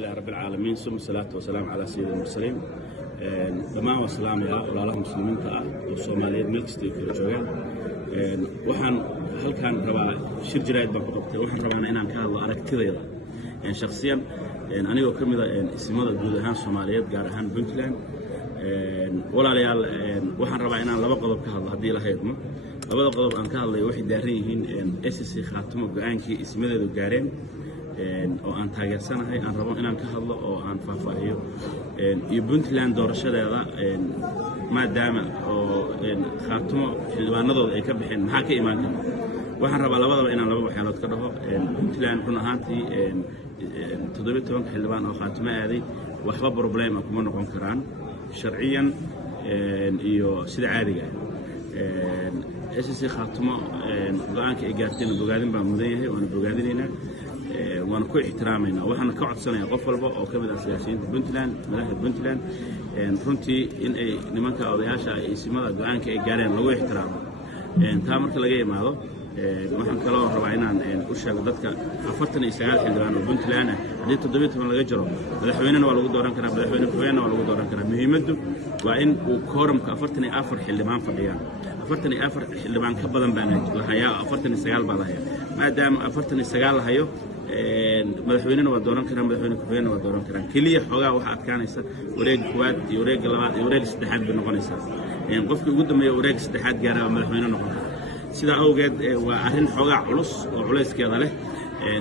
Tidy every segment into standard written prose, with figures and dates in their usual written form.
لله رب العالمين ثم الصلاة والسلام على سيد المرسلين دمان والسلام يا ولاalaha muslimiinta ah oo Soomaaliyeed meel kasta ay kala joogaan waxaan halkaan rabaa shir jiraayad baan ku qabtay waxaan rabaa inaan ka hadlo aragtidayda shakhsiyan anigoo kamid ah ismada guud ahaan Soomaaliyeed gaar ahaan Puntland walaalayaal waxaan rabaa inaan laba qodob ka hadlo hadii la haydo labada qodob aan ka hadlayo waxay daaran yihiin SSC khaatimo go'aankii ismadeedu gaareen oo aan taageersanahay aan rabo inaan ka hadlo oo aan faahfaahiyo iyo Puntland doorashadeeda maadaama oo khaatimo xildhibaanadooda ay ka bixeen maxaa ka imaan kara waxaan rabaa labadaba inaan laba waxyaalood ka dhaho Puntland run ahaantii 17 xildhibaan oo khaatimo aaday waxba problem ah kuma noqon karaan sharciyan iyo sida caadiga SSC khaatimo go'aanka ay gaarteen bogaadin baa mudan yahay waana bogaadinaynaa وانا كل احترامنا وحنا كعد سنة قفل بقى أو كمل أساسيين بنتلان ملاحظ بنتلان فرنتي إن أي نمانك أو لهاشة اسمه الدعاء كإجارين لو احترام تامر كلا جاي معه وحنا كلا ربعنا وشة ضدك عفرتني استعال حدران بنتلان هذه تضبط من الجرة بلحوينا ولا قد دوران كنا بلحوينا ولا قد دوران كنا مهمته وإن وكورم كعفرتني آفر حلمان فقيان عفرتني آفر حلمان كبداً بنات الحياة عفرتني استعال بعضها ما دام عفرتني استعال هيو madaxweynena waa dooran karaan madaxweyne ku-xigeenna waa dooran karaan kaliya xogaa waxa adkaanaysa wareeg koowaad iyo wareeg labaad iyo wareeg saddexaad bay noqonaysaa qofkii ugu dambeeya wareeg saddexaad gaara waa madaxweyne noqon kara sida awgeed waa arrin xogaa culus oo culayskeeda leh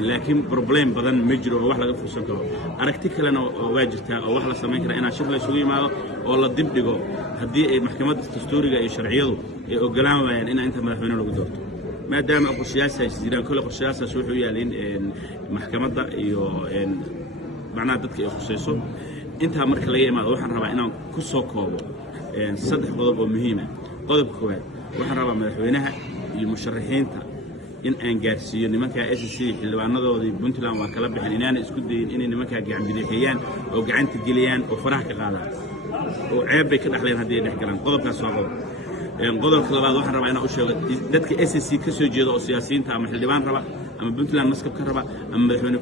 laakiin problem badan ma jiro oo wax laga fursan karo aragti kalena waa jirtaa oo wax la samayn kara inaan shir la isugu yimaado oo la dib dhigo haddii ay maxkamadda dastuuriga iyo sharciyadu ay ogolaan waayaan in inta madaxweyne lagu doorto maadaama qorshayaasha jiraan kale qorshayaashaas wuxuu yaalin maxkamadda iyo macnaha dadka ay khusayso inta marka laga imaado waxaan rabaa inaan ku soo koobo saddex qodob oo muhiim ah qodobka koowaad waxaan rabaa madaxweynaha iyo musharaxiinta in aan gaarsiiyo nimanka SSC xildhibaanadoodii Puntland waa kala bixin inaan isku dayin in nimanka gacan bidixiyaan oo gacanta geliyaan oo faraha ka qaadaan oo ceeb bay ka dhaxleen haddii ay dhex galaan qodobkaas waa qodob qodobka labaad waxaan rabaa inaan u sheego dadka SSC ka soo jeeda oo siyaasiyiinta ama xildhibaan raba ama Puntland maskab ka raba ama madaxweyne